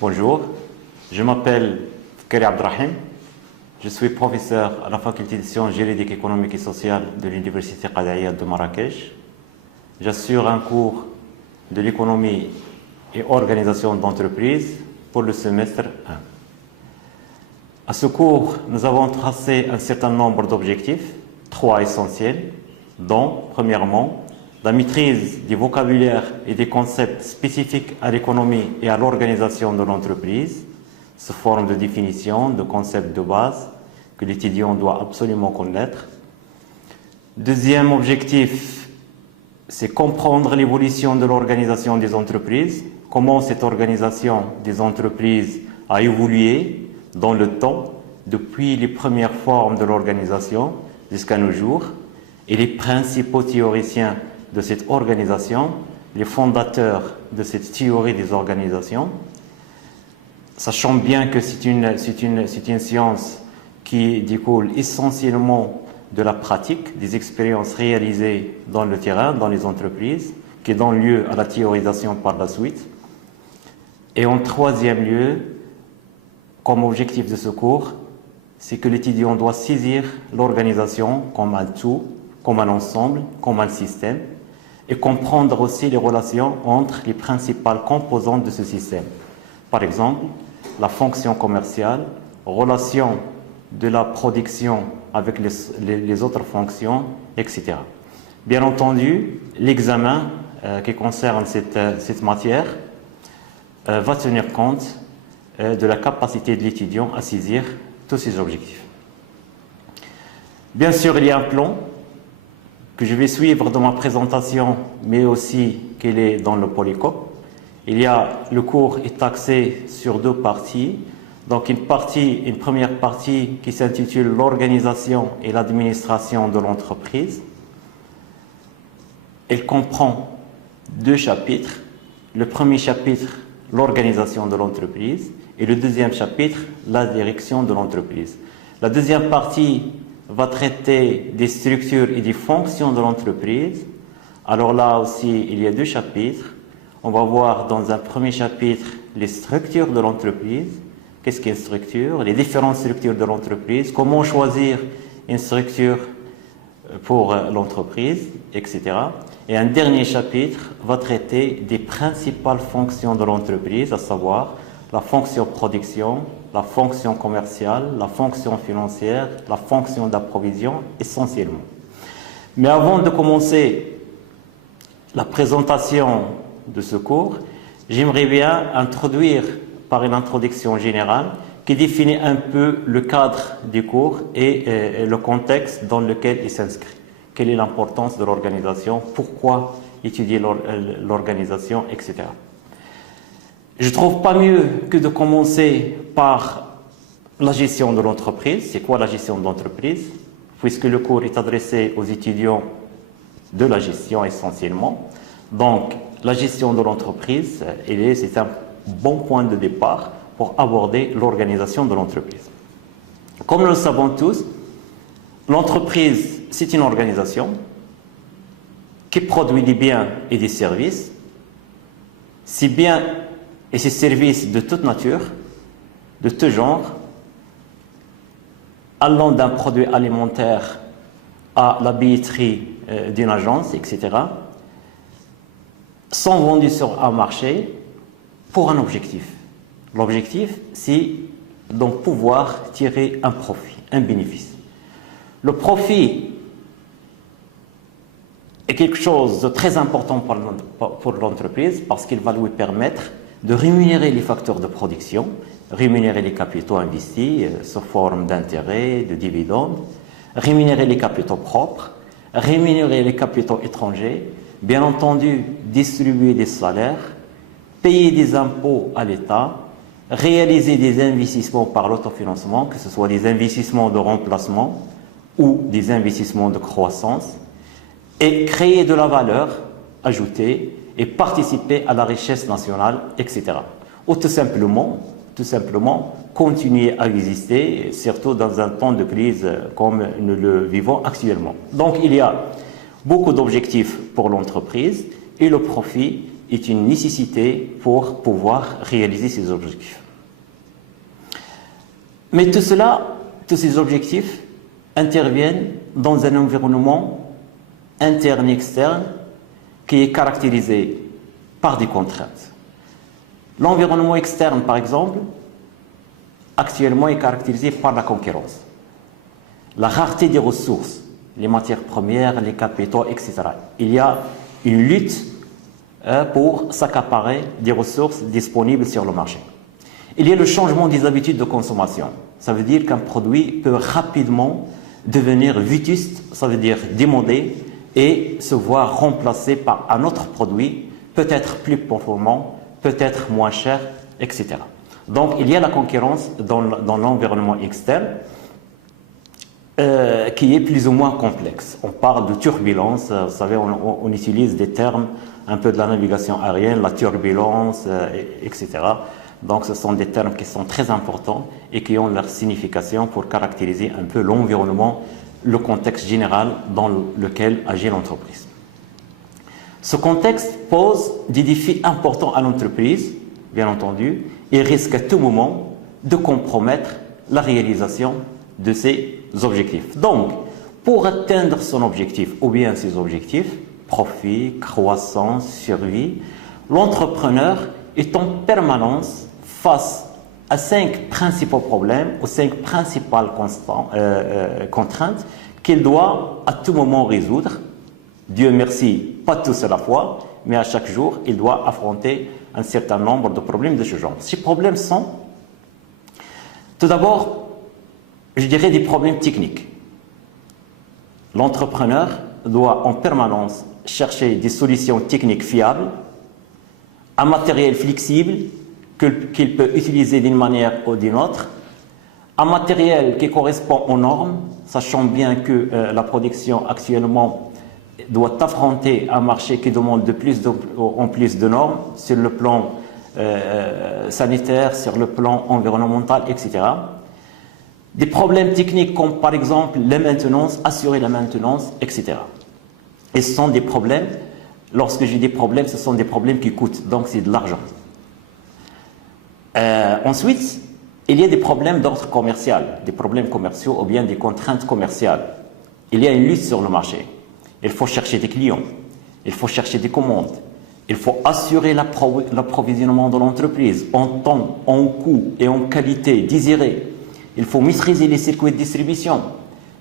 Bonjour, je m'appelle Fkari Abdrahim, je suis professeur à la faculté de sciences juridiques, économiques et sociales de l'Université Qada'iyya de Marrakech. J'assure un cours de l'économie et organisation d'entreprise pour le semestre 1. À ce cours, nous avons tracé un certain nombre d'objectifs, 3 essentiels, dont, premièrement, la maîtrise du vocabulaire et des concepts spécifiques à l'économie et à l'organisation de l'entreprise, sous forme de définition, de concepts de base que l'étudiant doit absolument connaître. Deuxième objectif, c'est comprendre l'évolution de l'organisation des entreprises, comment cette organisation des entreprises a évolué dans le temps, depuis les premières formes de l'organisation jusqu'à nos jours, et les principaux théoriciens de cette organisation, les fondateurs de cette théorie des organisations, sachant bien que c'est une science qui découle essentiellement de la pratique, des expériences réalisées dans le terrain, dans les entreprises, qui donnent lieu à la théorisation par la suite. Et en troisième lieu, comme objectif de ce cours, c'est que l'étudiant doit saisir l'organisation comme un tout, comme un ensemble, comme un système, et comprendre aussi les relations entre les principales composantes de ce système. Par exemple, la fonction commerciale, relation de la production avec les autres fonctions, etc. Bien entendu, l'examen qui concerne cette matière va tenir compte de la capacité de l'étudiant à saisir tous ces objectifs. Bien sûr, il y a un plan que je vais suivre dans ma présentation, mais aussi qu'elle est dans le Polycope. Le cours est axé sur 2 parties. Donc une première partie qui s'intitule l'organisation et l'administration de l'entreprise. Elle comprend 2 chapitres. Le premier chapitre, l'organisation de l'entreprise, et le deuxième chapitre, la direction de l'entreprise. La deuxième partie va traiter des structures et des fonctions de l'entreprise. Alors là aussi, il y a 2 chapitres. On va voir dans un premier chapitre les structures de l'entreprise. Qu'est-ce qu'une structure? Les différentes structures de l'entreprise. Comment choisir une structure pour l'entreprise, etc. Et un dernier chapitre va traiter des principales fonctions de l'entreprise, à savoir la fonction production, la fonction commerciale, la fonction financière, la fonction d'approvision, essentiellement. Mais avant de commencer la présentation de ce cours, j'aimerais bien introduire par une introduction générale qui définit un peu le cadre du cours et le contexte dans lequel il s'inscrit. Quelle est l'importance de l'organisation, pourquoi étudier l'organisation, etc. Je ne trouve pas mieux que de commencer par la gestion de l'entreprise. C'est quoi la gestion de l'entreprise? Puisque le cours est adressé aux étudiants de la gestion essentiellement. Donc, la gestion de l'entreprise, c'est un bon point de départ pour aborder l'organisation de l'entreprise. Comme nous le savons tous, l'entreprise, c'est une organisation qui produit des biens et des services. Ces biens et ces services de toute nature, de tout genre, allant d'un produit alimentaire à la billetterie d'une agence, etc., sont vendus sur un marché pour un objectif. L'objectif, c'est donc pouvoir tirer un profit, un bénéfice. Le profit est quelque chose de très important pour l'entreprise parce qu'il va lui permettre de rémunérer les facteurs de production, rémunérer les capitaux investis sous forme d'intérêts, de dividendes, rémunérer les capitaux propres, rémunérer les capitaux étrangers, bien entendu distribuer des salaires, payer des impôts à l'État, réaliser des investissements par l'autofinancement, que ce soit des investissements de remplacement ou des investissements de croissance, et créer de la valeur ajoutée et participer à la richesse nationale, etc. Ou tout simplement continuer à exister, surtout dans un temps de crise comme nous le vivons actuellement. Donc il y a beaucoup d'objectifs pour l'entreprise et le profit est une nécessité pour pouvoir réaliser ces objectifs. Mais tout cela, tous ces objectifs interviennent dans un environnement interne et externe qui est caractérisé par des contraintes. L'environnement externe, par exemple, actuellement est caractérisé par la concurrence, la rareté des ressources, les matières premières, les capitaux, etc. Il y a une lutte pour s'accaparer des ressources disponibles sur le marché. Il y a le changement des habitudes de consommation. Ça veut dire qu'un produit peut rapidement devenir vétuste, ça veut dire démodé, et se voir remplacé par un autre produit, peut-être plus performant, peut-être moins cher, etc. Donc il y a la concurrence dans l'environnement externe qui est plus ou moins complexe. On parle de turbulence, vous savez, on utilise des termes un peu de la navigation aérienne, la turbulence, etc. Donc ce sont des termes qui sont très importants et qui ont leur signification pour caractériser un peu l'environnement, le contexte général dans lequel agit l'entreprise. Ce contexte pose des défis importants à l'entreprise, bien entendu, et risque à tout moment de compromettre la réalisation de ses objectifs. Donc, pour atteindre son objectif, ou bien ses objectifs, profit, croissance, survie, l'entrepreneur est en permanence face à 5 principaux problèmes ou 5 principales contraintes qu'il doit à tout moment résoudre. Dieu merci, pas tous à la fois, mais à chaque jour, il doit affronter un certain nombre de problèmes de ce genre. Ces problèmes sont, tout d'abord, je dirais des problèmes techniques. L'entrepreneur doit en permanence chercher des solutions techniques fiables, un matériel flexible qu'il peut utiliser d'une manière ou d'une autre, un matériel qui correspond aux normes, sachant bien que la production actuellement doit affronter un marché qui demande de plus en plus de normes sur le plan sanitaire, sur le plan environnemental, etc. Des problèmes techniques comme par exemple la maintenance, assurer la maintenance, etc. Et ce sont des problèmes, lorsque j'ai des problèmes, ce sont des problèmes qui coûtent, donc c'est de l'argent. Ensuite, il y a des problèmes d'ordre commercial, des problèmes commerciaux ou bien des contraintes commerciales. Il y a une lutte sur le marché. Il faut chercher des clients, il faut chercher des commandes, il faut assurer l'approvisionnement de l'entreprise en temps, en coût et en qualité désirée. Il faut maîtriser les circuits de distribution.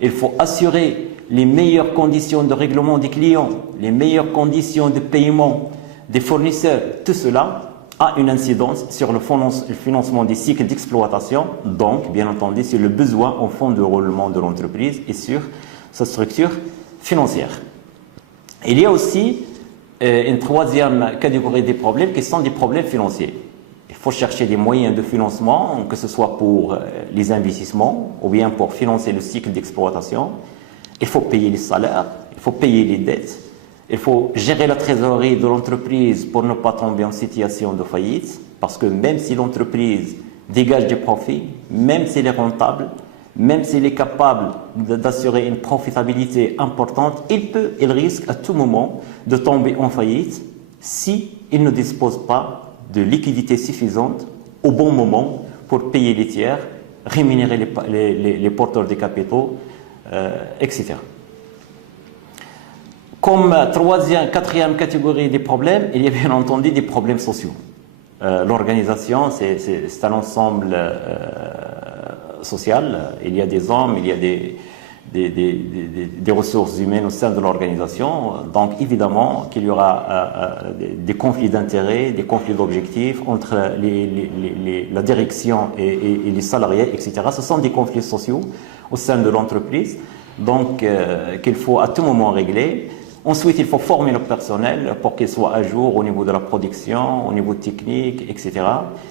Il faut assurer les meilleures conditions de règlement des clients, les meilleures conditions de paiement des fournisseurs. Tout cela a une incidence sur le financement des cycles d'exploitation, donc bien entendu sur le besoin en fonds de roulement de l'entreprise et sur sa structure financière. Il y a aussi une troisième catégorie des problèmes qui sont des problèmes financiers. Il faut chercher des moyens de financement, que ce soit pour les investissements ou bien pour financer le cycle d'exploitation. Il faut payer les salaires, il faut payer les dettes, il faut gérer la trésorerie de l'entreprise pour ne pas tomber en situation de faillite, parce que même si l'entreprise dégage des profits, même s'il est rentable, même s'il est capable d'assurer une profitabilité importante, il risque à tout moment de tomber en faillite si il ne dispose pas de liquidité suffisante au bon moment pour payer les tiers, rémunérer les porteurs des capitaux, etc. Comme quatrième catégorie des problèmes, il y a bien entendu des problèmes sociaux. L'organisation, c'est un ensemble social. Il y a des hommes, il y a des ressources humaines au sein de l'organisation. Donc évidemment qu'il y aura des conflits d'intérêts, des conflits d'objectifs entre la direction et les salariés, etc. Ce sont des conflits sociaux au sein de l'entreprise, donc qu'il faut à tout moment régler. Ensuite, il faut former le personnel pour qu'il soit à jour au niveau de la production, au niveau technique, etc.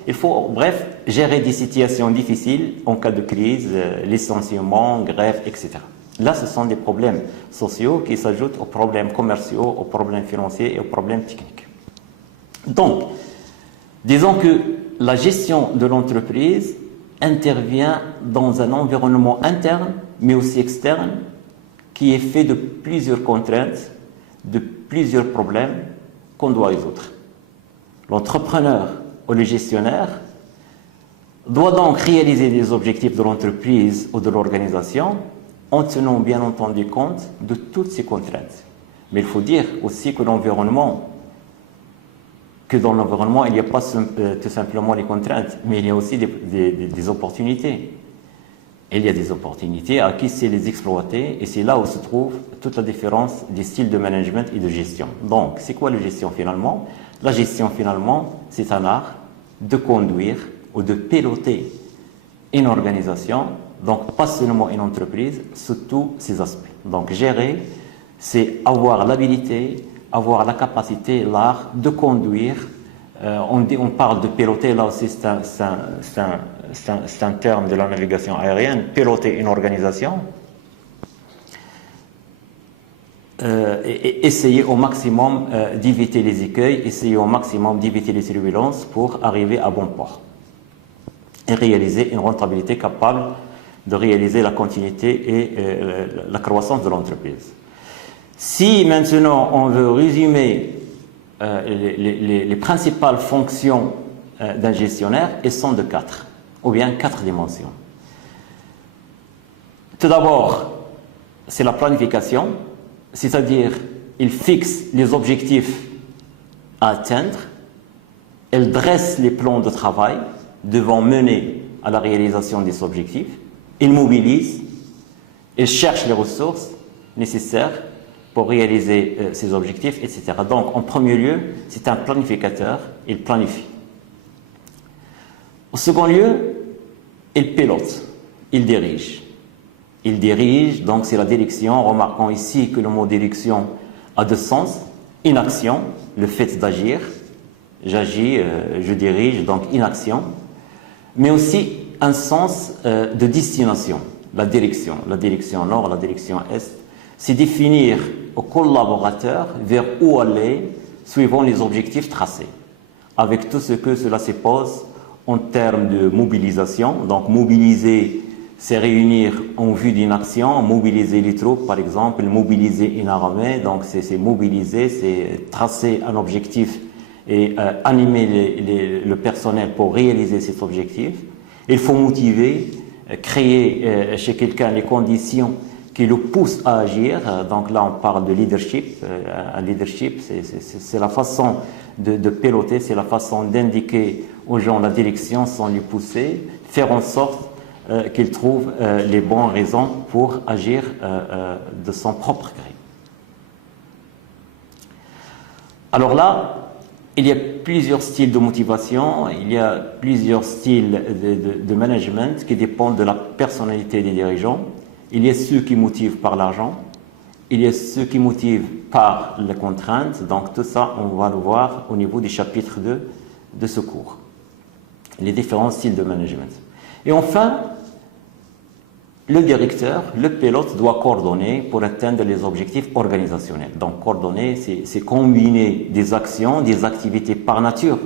Il faut, bref, gérer des situations difficiles en cas de crise, licenciement, grève, etc. Là, ce sont des problèmes sociaux qui s'ajoutent aux problèmes commerciaux, aux problèmes financiers et aux problèmes techniques. Donc, disons que la gestion de l'entreprise intervient dans un environnement interne, mais aussi externe, qui est fait de plusieurs contraintes, de plusieurs problèmes qu'on doit résoudre. L'entrepreneur ou le gestionnaire doit donc réaliser les objectifs de l'entreprise ou de l'organisation en tenant bien entendu compte de toutes ces contraintes. Mais il faut dire aussi que dans l'environnement, il n'y a pas tout simplement les contraintes, mais il y a aussi des opportunités. Et il y a des opportunités à qui c'est les exploiter, et c'est là où se trouve toute la différence des styles de management et de gestion. Donc, c'est quoi la gestion finalement? La gestion finalement, c'est un art de conduire ou de piloter une organisation, donc pas seulement une entreprise, sous tous ses aspects. Donc, gérer, c'est avoir l'habilité, avoir la capacité, l'art de conduire. On parle de piloter, là aussi c'est un terme de la navigation aérienne, piloter une organisation, et essayer au maximum d'éviter les écueils, essayer au maximum d'éviter les turbulences pour arriver à bon port et réaliser une rentabilité capable de réaliser la continuité et la croissance de l'entreprise. Si maintenant on veut résumer les principales fonctions d'un gestionnaire, elles sont de 4, ou bien 4 dimensions. Tout d'abord, c'est la planification, c'est-à-dire il fixe les objectifs à atteindre, il dresse les plans de travail devant mener à la réalisation des objectifs, il mobilise, il cherche les ressources nécessaires pour réaliser ses objectifs, etc. Donc, en premier lieu, c'est un planificateur, il planifie. Au second lieu, il pilote, il dirige. Il dirige, donc c'est la direction. Remarquons ici que le mot direction a deux sens. Inaction, le fait d'agir. J'agis, je dirige, donc inaction. Mais aussi un sens de destination, la direction nord, la direction est. C'est définir aux collaborateurs vers où aller suivant les objectifs tracés, avec tout ce que cela suppose en termes de mobilisation. Donc mobiliser, c'est réunir en vue d'une action, mobiliser les troupes par exemple, mobiliser une armée, donc c'est mobiliser, c'est tracer un objectif et animer le personnel pour réaliser cet objectif. Il faut motiver, créer chez quelqu'un les conditions qui le poussent à agir. Donc là, on parle de leadership. Un leadership, c'est la façon de piloter, c'est la façon d'indiquer aux gens la direction sans les pousser, faire en sorte qu'ils trouvent les bonnes raisons pour agir de son propre gré. Alors là, il y a plusieurs styles de motivation, il y a plusieurs styles de management qui dépendent de la personnalité des dirigeants. Il y a ceux qui motivent par l'argent, il y a ceux qui motivent par les contraintes. Donc tout ça, on va le voir au niveau du chapitre 2 de ce cours. Les différents styles de management. Et enfin, le directeur, le pilote doit coordonner pour atteindre les objectifs organisationnels. Donc coordonner, c'est combiner des actions, des activités par nature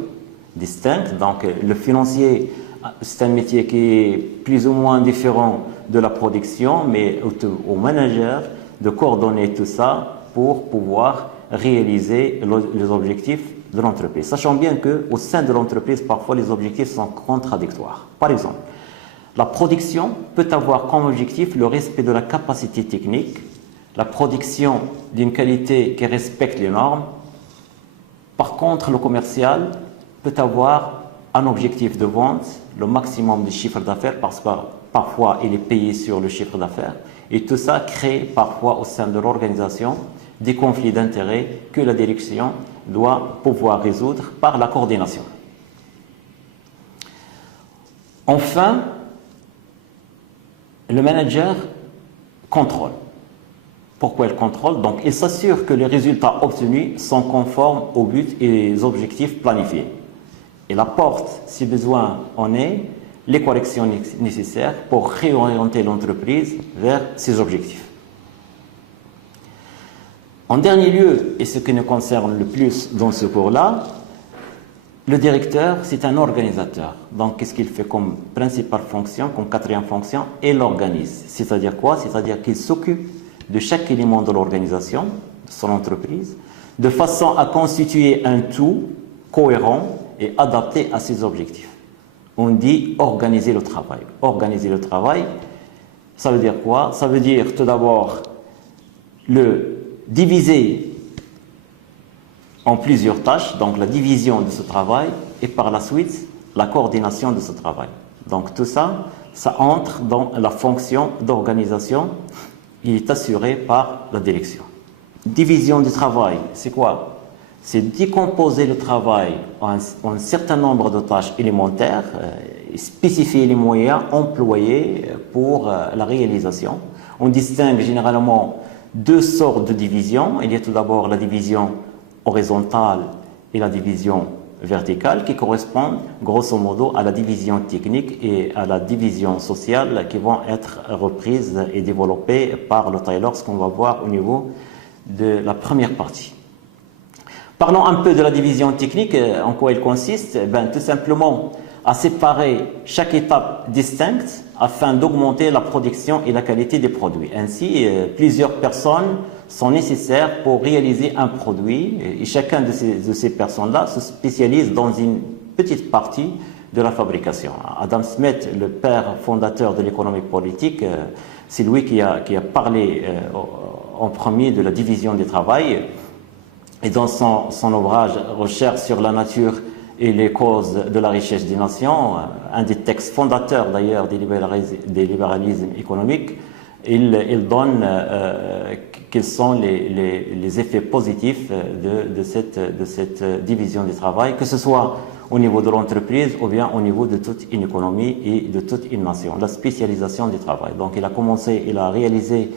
distinctes. Donc le financier, c'est un métier qui est plus ou moins différent de la production, mais au manager de coordonner tout ça pour pouvoir réaliser les objectifs de l'entreprise. Sachant bien qu'au sein de l'entreprise, parfois les objectifs sont contradictoires. Par exemple, la production peut avoir comme objectif le respect de la capacité technique, la production d'une qualité qui respecte les normes. Par contre, le commercial peut avoir un objectif de vente, le maximum de chiffre d'affaires, parce que parfois il est payé sur le chiffre d'affaires. Et tout ça crée parfois au sein de l'organisation des conflits d'intérêts que la direction doit pouvoir résoudre par la coordination. Enfin, le manager contrôle. Pourquoi il contrôle? Donc, il s'assure que les résultats obtenus sont conformes aux buts et aux objectifs planifiés. Il apporte, si besoin en est, les corrections nécessaires pour réorienter l'entreprise vers ses objectifs. En dernier lieu, et ce qui nous concerne le plus dans ce cours-là, le directeur, c'est un organisateur. Donc, qu'est-ce qu'il fait comme principale fonction, comme quatrième fonction? Il organise. C'est-à-dire quoi? C'est-à-dire qu'il s'occupe de chaque élément de l'organisation, de son entreprise, de façon à constituer un tout cohérent et adapté à ses objectifs. On dit organiser le travail. Organiser le travail, ça veut dire quoi? Ça veut dire tout d'abord le diviser en plusieurs tâches, donc la division de ce travail, et par la suite la coordination de ce travail. Donc tout ça, ça entre dans la fonction d'organisation. Il est assuré par la direction. Division du travail, c'est quoi? C'est décomposer le travail en un certain nombre de tâches élémentaires, spécifier les moyens employés pour la réalisation. On distingue généralement deux sortes de divisions. Il y a tout d'abord la division horizontale et la division verticale qui correspondent grosso modo à la division technique et à la division sociale qui vont être reprises et développées par le Taylor, ce qu'on va voir au niveau de la première partie. Parlons un peu de la division technique, en quoi elle consiste. Tout simplement à séparer chaque étape distincte afin d'augmenter la production et la qualité des produits. Ainsi, plusieurs personnes sont nécessaires pour réaliser un produit et chacun de ces personnes-là se spécialise dans une petite partie de la fabrication. Adam Smith, le père fondateur de l'économie politique, c'est lui qui a parlé en premier de la division du travail. Et dans son ouvrage « Recherche sur la nature et les causes de la richesse des nations », un des textes fondateurs d'ailleurs des libéralismes économiques, il donne quels sont les effets positifs de cette division du travail, que ce soit au niveau de l'entreprise ou bien au niveau de toute une économie et de toute une nation. La spécialisation du travail. Donc il a réalisé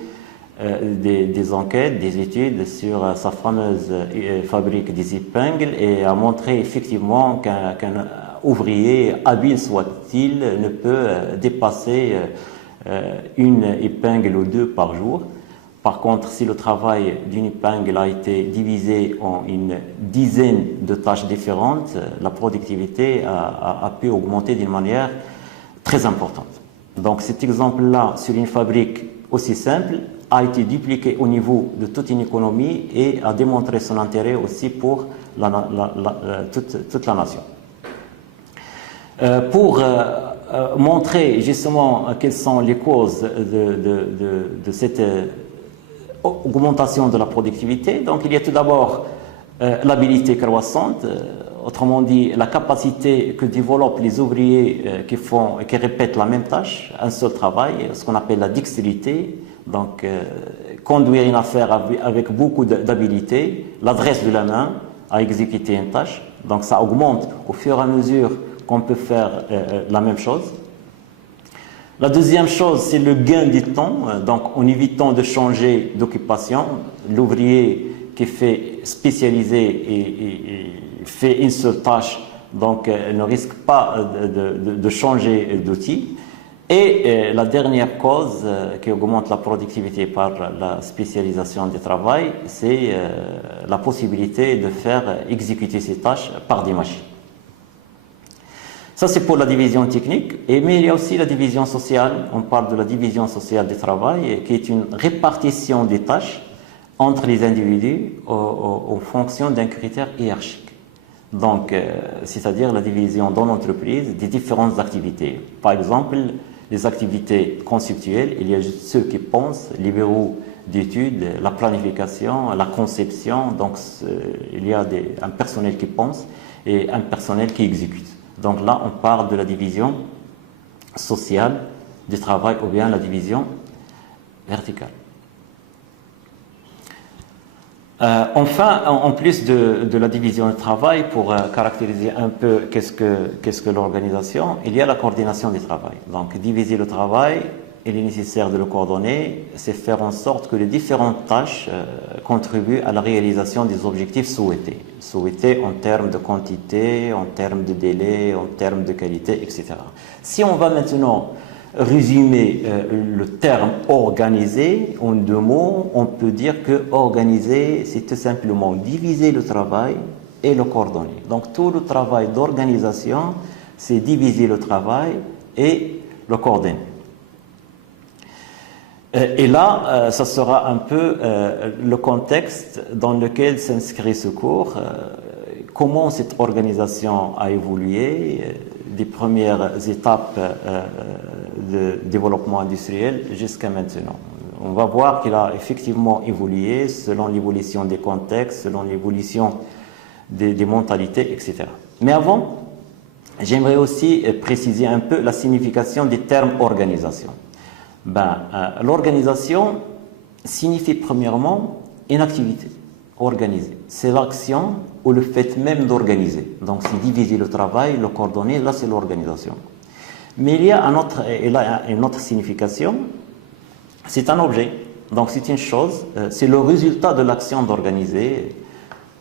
des enquêtes, des études sur sa fameuse fabrique des épingles et a montré effectivement qu'un ouvrier, habile soit-il, ne peut dépasser une épingle ou deux par jour. Par contre, si le travail d'une épingle a été divisé en une dizaine de tâches différentes, la productivité a pu augmenter d'une manière très importante. Donc cet exemple-là, sur une fabrique aussi simple, a été dupliqué au niveau de toute une économie et a démontré son intérêt aussi pour toute la nation. Pour montrer justement quelles sont les causes de cette augmentation de la productivité, donc il y a tout d'abord l'habilité croissante, autrement dit la capacité que développent les ouvriers qui répètent la même tâche, un seul travail, ce qu'on appelle la dextérité. Donc, conduire une affaire avec beaucoup d'habilité, l'adresse de la main à exécuter une tâche. Donc, ça augmente au fur et à mesure qu'on peut faire la même chose. La deuxième chose, c'est le gain du temps. Donc, en évitant de changer d'occupation, l'ouvrier qui fait spécialiser et fait une seule tâche, donc ne risque pas de changer d'outil. Et la dernière cause qui augmente la productivité par la spécialisation du travail, c'est la possibilité de faire exécuter ces tâches par des machines. Ça, c'est pour la division technique, mais il y a aussi la division sociale. On parle de la division sociale du travail, qui est une répartition des tâches entre les individus en fonction d'un critère hiérarchique. Donc, c'est-à-dire la division dans l'entreprise des différentes activités. Par exemple, les activités conceptuelles, il y a ceux qui pensent, les bureaux d'études, la planification, la conception. Donc, il y a un personnel qui pense et un personnel qui exécute. Donc là, on parle de la division sociale du travail ou bien la division verticale. Enfin, en plus de la division du travail, pour caractériser un peu qu'est-ce que l'organisation, il y a la coordination du travail. Donc, diviser le travail, il est nécessaire de le coordonner, c'est faire en sorte que les différentes tâches contribuent à la réalisation des objectifs souhaités. Souhaités en termes de quantité, en termes de délai, en termes de qualité, etc. Si on va maintenant résumer le terme organisé en deux mots, on peut dire que organiser, c'est tout simplement diviser le travail et le coordonner. Donc tout le travail d'organisation, c'est diviser le travail et le coordonner. Et là, ça sera un peu le contexte dans lequel s'inscrit ce cours. comment cette organisation a évolué, des premières étapes de développement industriel jusqu'à maintenant. On va voir qu'il a effectivement évolué selon l'évolution des contextes, selon l'évolution des mentalités, etc. Mais avant, j'aimerais aussi préciser un peu la signification des termes organisation. L'organisation signifie premièrement une activité organisée. C'est l'action ou le fait même d'organiser. Donc c'est diviser le travail, le coordonner, là c'est l'organisation. Mais il y a une autre signification, c'est un objet. Donc c'est une chose, c'est le résultat de l'action d'organiser.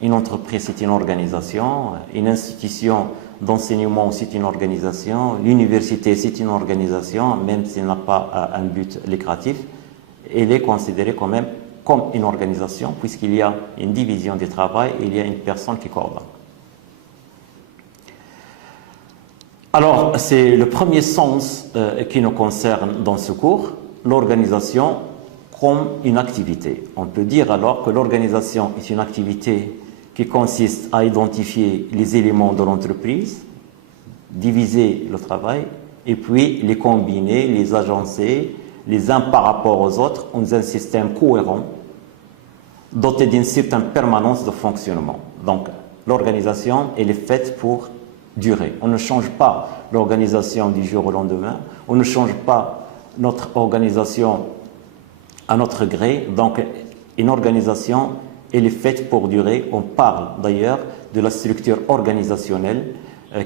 Une entreprise, c'est une organisation. Une institution d'enseignement, c'est une organisation. L'université, c'est une organisation, même s'il n'a pas un but lucratif. Elle est considérée quand même comme une organisation, puisqu'il y a une division du travail et il y a une personne qui coordonne. Alors, c'est le premier sens qui nous concerne dans ce cours, l'organisation comme une activité. On peut dire alors que l'organisation est une activité qui consiste à identifier les éléments de l'entreprise, diviser le travail, et puis les combiner, les agencer, les uns par rapport aux autres, dans un système cohérent, doté d'une certaine permanence de fonctionnement. Donc, l'organisation, elle est faite pour durer. On ne change pas l'organisation du jour au lendemain, on ne change pas notre organisation à notre gré. Donc, une organisation, elle est faite pour durer. On parle d'ailleurs de la structure organisationnelle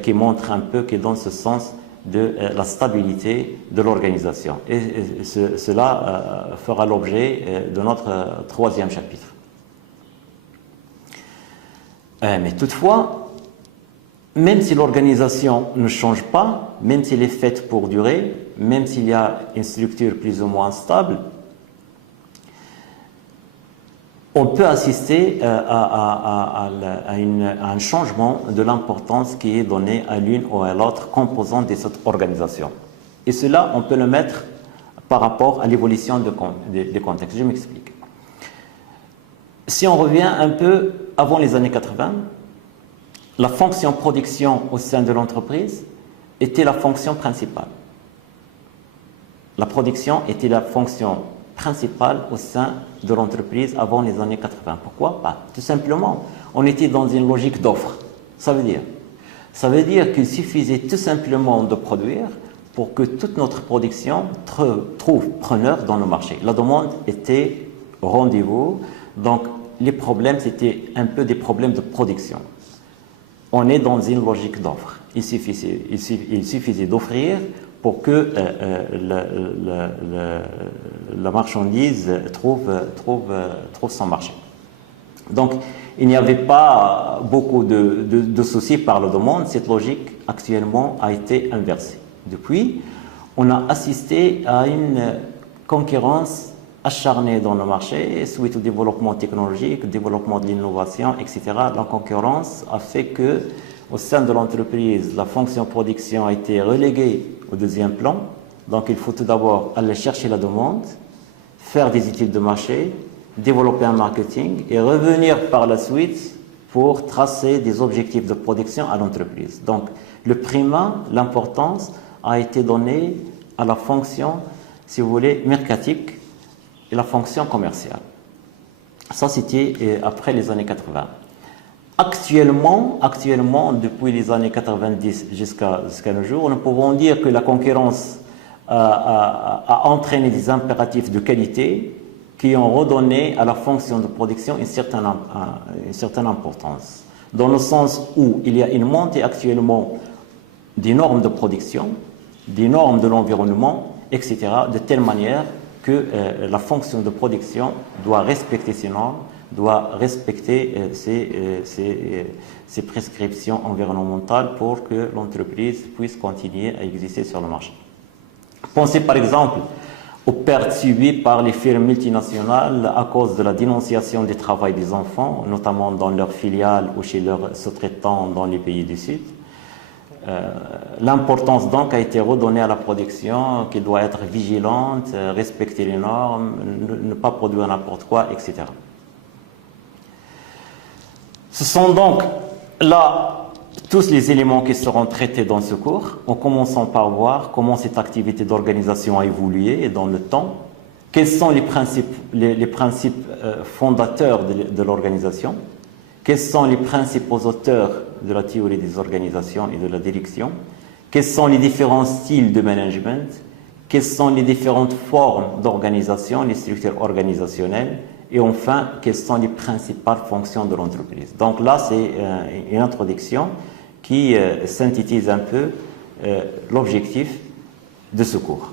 qui montre un peu, qui est dans ce sens de la stabilité de l'organisation. Et cela fera l'objet de notre troisième chapitre. Mais toutefois, même si l'organisation ne change pas, même s'elle est faite pour durer, même s'il y a une structure plus ou moins stable, on peut assister à un changement de l'importance qui est donnée à l'une ou à l'autre composante de cette organisation. Et cela, on peut le mettre par rapport à l'évolution des contextes. Je m'explique. Si on revient un peu avant les années 80, la fonction production au sein de l'entreprise était la fonction principale. La production était la fonction principale au sein de l'entreprise avant les années 80. Pourquoi? Tout simplement, on était dans une logique d'offre. Ça veut dire qu'il suffisait tout simplement de produire pour que toute notre production trouve preneur dans le marché. La demande était au rendez-vous, donc les problèmes, c'était un peu des problèmes de production. On est dans une logique d'offre. Il suffisait d'offrir pour que la marchandise trouve son marché. Donc, il n'y avait pas beaucoup de soucis par la demande. Cette logique, actuellement, a été inversée. Depuis, on a assisté à une concurrence acharnée dans le marché, suite au développement technologique, au développement de l'innovation, etc. La concurrence a fait que, au sein de l'entreprise, la fonction production a été reléguée au deuxième plan. Donc, il faut tout d'abord aller chercher la demande, faire des études de marché, développer un marketing et revenir par la suite pour tracer des objectifs de production à l'entreprise. Donc, le primat, l'importance a été donnée à la fonction, si vous voulez, mercatique et la fonction commerciale. Ça, c'était après les années 80. Actuellement, depuis les années 90 jusqu'à nos jours, nous pouvons dire que la concurrence a entraîné des impératifs de qualité qui ont redonné à la fonction de production une certaine importance. Dans le sens où il y a une montée actuellement des normes de production, des normes de l'environnement, etc., de telle manière que la fonction de production doit respecter ces normes, doit respecter ces prescriptions environnementales pour que l'entreprise puisse continuer à exister sur le marché. Pensez par exemple aux pertes subies par les firmes multinationales à cause de la dénonciation du travail des enfants, notamment dans leurs filiales ou chez leurs sous-traitants dans les pays du Sud. L'importance donc a été redonnée à la production, qui doit être vigilante, respecter les normes, ne pas produire n'importe quoi, etc. Ce sont donc Là, tous les éléments qui seront traités dans ce cours, en commençant par voir comment cette activité d'organisation a évolué dans le temps, quels sont les principes fondateurs de l'organisation, quels sont les principaux auteurs de la théorie des organisations et de la direction, quels sont les différents styles de management, quelles sont les différentes formes d'organisation, les structures organisationnelles, et enfin, quelles sont les principales fonctions de l'entreprise. Donc là, c'est une introduction qui synthétise un peu l'objectif de ce cours.